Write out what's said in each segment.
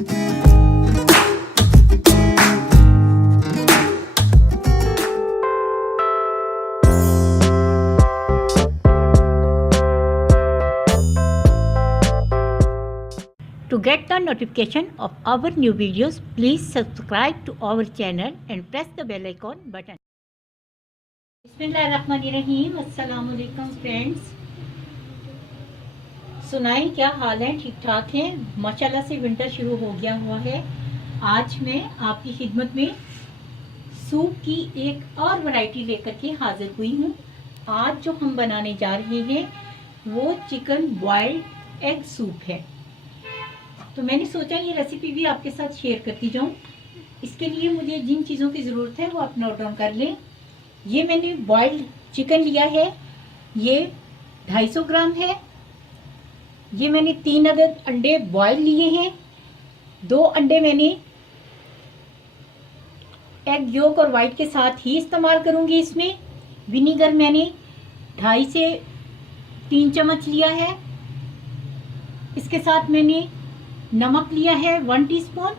To get the notification of our new videos, please subscribe to our channel and press the bell icon button. बिस्मिल्लाहिर्रहमानिर्रहीम। अस्सलाम वालेकुम friends. सुनाएं क्या हाल है? ठीक ठाक है माशाल्लाह से। विंटर शुरू हो गया हुआ है। आज मैं आपकी खिदमत में सूप की एक और वैरायटी लेकर के हाजिर हुई हूँ। आज जो हम बनाने जा रहे हैं वो चिकन बॉइल्ड एग सूप है। तो मैंने सोचा ये रेसिपी भी आपके साथ शेयर करती जाऊं। इसके लिए मुझे जिन चीज़ों की ज़रूरत है वो आप नोट डाउन कर लें। ये मैंने बॉइल्ड चिकन लिया है, ये 250 ग्राम है। ये मैंने 3 अदद अंडे बॉयल लिए हैं। 2 अंडे मैंने एग योक और वाइट के साथ ही इस्तेमाल करूंगी। इसमें विनीगर मैंने 2.5 से 3 चम्मच लिया है। इसके साथ मैंने नमक लिया है 1 टीस्पून।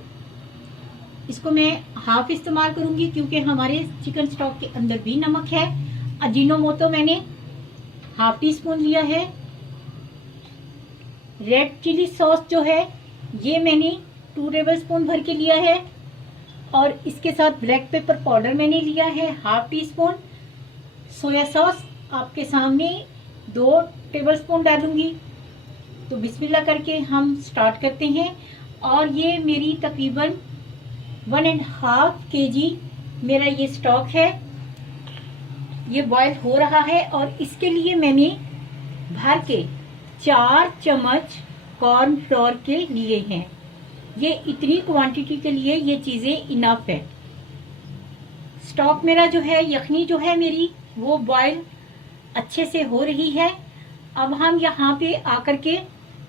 इसको मैं हाफ इस्तेमाल करूंगी क्योंकि हमारे चिकन स्टॉक के अंदर भी नमक है। अजीनोमोटो मैंने हाफ टीस्पून लिया है। रेड चिली सॉस जो है ये मैंने 2 टेबलस्पून भर के लिया है। और इसके साथ ब्लैक पेपर पाउडर मैंने लिया है हाफ टीस्पून। सोया सॉस आपके सामने 2 टेबलस्पून डालूंगी। तो बिस्मिल्लाह करके हम स्टार्ट करते हैं। और ये मेरी तकरीबन 1.5 kg मेरा ये स्टॉक है। ये बॉयल हो रहा है और इसके लिए मैंने भर के 4 चम्मच कॉर्नफ्लोर के लिए हैं। ये इतनी क्वांटिटी के लिए ये चीज़ें इनफ है। स्टॉक मेरा जो है, यखनी जो है मेरी, वो बॉयल अच्छे से हो रही है। अब हम यहाँ पे आकर के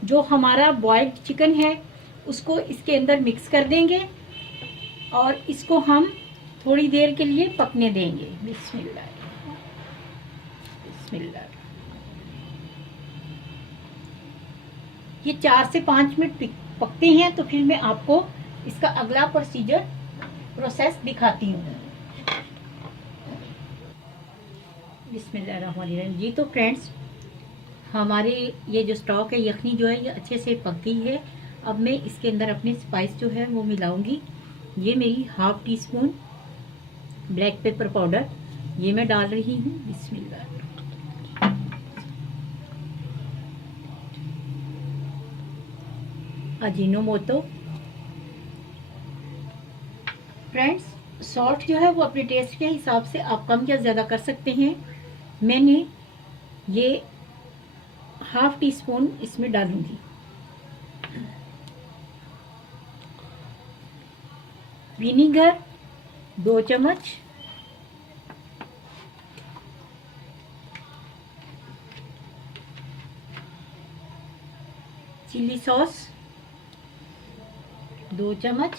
जो हमारा बॉइल्ड चिकन है उसको इसके अंदर मिक्स कर देंगे और इसको हम थोड़ी देर के लिए पकने देंगे। बिस्मिल्लाह बिस्मिल्लाह। ये 4 से 5 मिनट पकते हैं तो फिर मैं आपको इसका अगला प्रोसेस दिखाती हूँ। बिस्मिल्लाहिर्रहमानिर्रहीम। जी तो फ्रेंड्स, हमारे ये जो स्टॉक है, यखनी जो है, ये अच्छे से पक गई है। अब मैं इसके अंदर अपने स्पाइस जो है वो मिलाऊंगी। ये मेरी half teaspoon black pepper powder ये मैं डाल रही हूँ। बिस्मिल्लाह। अजीनोमोटो। फ्रेंड्स, सॉल्ट जो है वो अपने टेस्ट के हिसाब से आप कम या ज़्यादा कर सकते हैं। मैंने ये हाफ टीस्पून इसमें डालूंगी। विनीगर 2 चम्मच। चिली सॉस 2 चम्मच।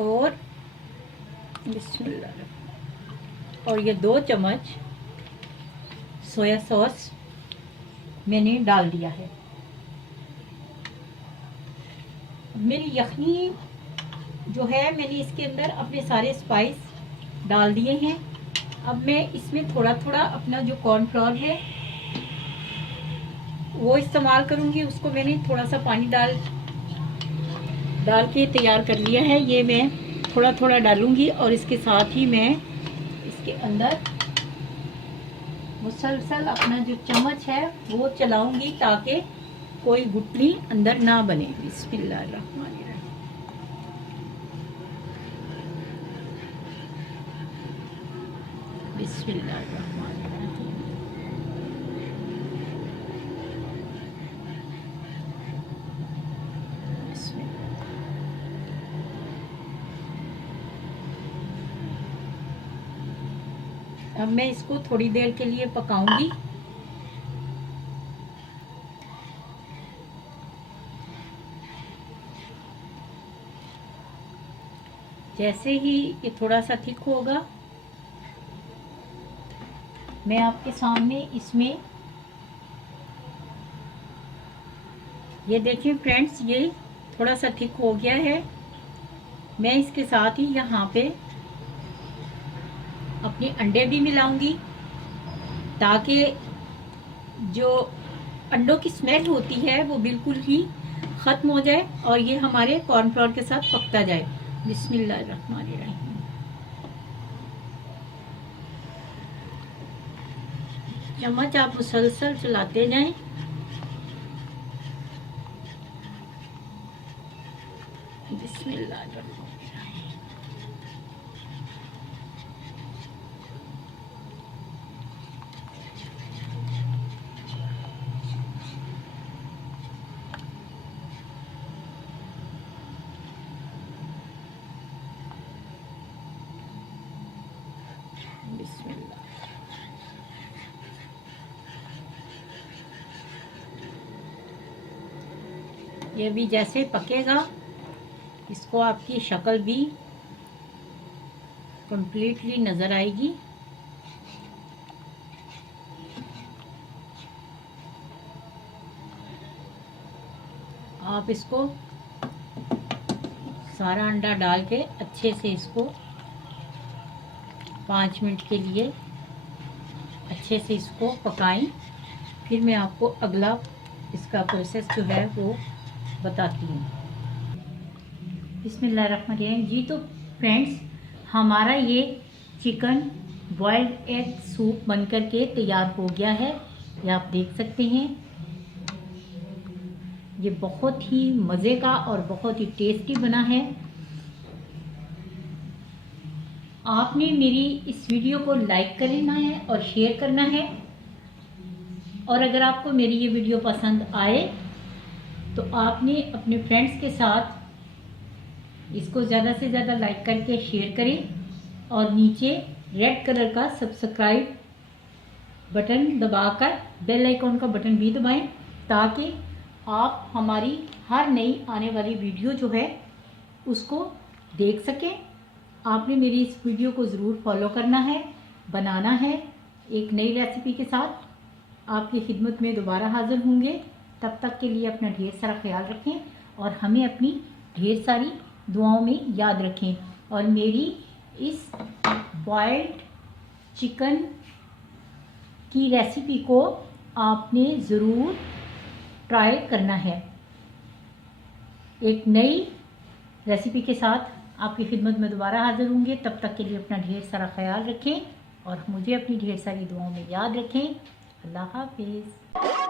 और बिस्मिल्लाह। और ये 2 चम्मच सोया सॉस मैंने डाल दिया है। मेरी यखनी जो है, मैंने इसके अंदर अपने सारे स्पाइस डाल दिए हैं। अब मैं इसमें थोड़ा थोड़ा अपना जो कॉर्नफ्लोर है वो इस्तेमाल करूंगी। उसको मैंने थोड़ा सा पानी डाल के तैयार कर लिया है। ये मैं थोड़ा थोड़ा डालूंगी और इसके साथ ही मैं इसके अंदर मुसलसल अपना जो चम्मच है वो चलाऊंगी ताकि कोई गुठली अंदर ना बने। बिस्मिल्लाहिर्रहमानिर्रहीम। बिस्मिल्लाहिर्रहमानिर्रहीम। अब मैं इसको थोड़ी देर के लिए पकाऊंगी। जैसे ही ये थोड़ा सा थिक होगा मैं आपके सामने इसमें ये देखिए फ्रेंड्स, ये थोड़ा सा थिक हो गया है। मैं इसके साथ ही यहाँ पे अपने अंडे भी मिलाऊंगी ताकि जो अंडों की स्मेल होती है वो बिल्कुल ही खत्म हो जाए और ये हमारे कॉर्नफ्लोर के साथ पकता जाए। बिस्मिल्लाहिर्रहमानिर्रहीम। चम्मच आप मुसलसल चलाते जाएं। बिस्मिल्लाहिर्रहमानिर्रहीम। बिस्मिल्लाह। ये भी जैसे पकेगा इसको आपकी शक्ल भी कंप्लीटली नजर आएगी। आप इसको सारा अंडा डाल के अच्छे से इसको 5 मिनट के लिए अच्छे से इसको पकाएं। फिर मैं आपको अगला इसका प्रोसेस जो है वो बताती हूँ। बिस्मिल्लाहिर्रहमानिर्रहीम। जी तो फ्रेंड्स, हमारा ये चिकन बॉइल्ड एग सूप बनकर के तैयार हो गया है। ये आप देख सकते हैं। ये बहुत ही मज़े का और बहुत ही टेस्टी बना है। आपने मेरी इस वीडियो को लाइक करना है और शेयर करना है, और अगर आपको मेरी ये वीडियो पसंद आए तो आपने अपने फ्रेंड्स के साथ इसको ज़्यादा से ज़्यादा लाइक करके शेयर करें और नीचे रेड कलर का सब्सक्राइब बटन दबाकर बेल आइकॉन का बटन भी दबाएं ताकि आप हमारी हर नई आने वाली वीडियो जो है उसको देख सकें। आपने मेरी इस वीडियो को ज़रूर फॉलो करना है, बनाना है। एक नई रेसिपी के साथ आपकी खिदमत में दोबारा हाजिर होंगे। तब तक के लिए अपना ढेर सारा ख्याल रखें और हमें अपनी ढेर सारी दुआओं में याद रखें। और मेरी इस बॉइल्ड चिकन की रेसिपी को आपने ज़रूर ट्राई करना है। एक नई रेसिपी के साथ आपकी खिदमत में दोबारा हाजिर होंगे। तब तक के लिए अपना ढेर सारा ख्याल रखें और मुझे अपनी ढेर सारी दुआओं में याद रखें। अल्लाह हाफिज़।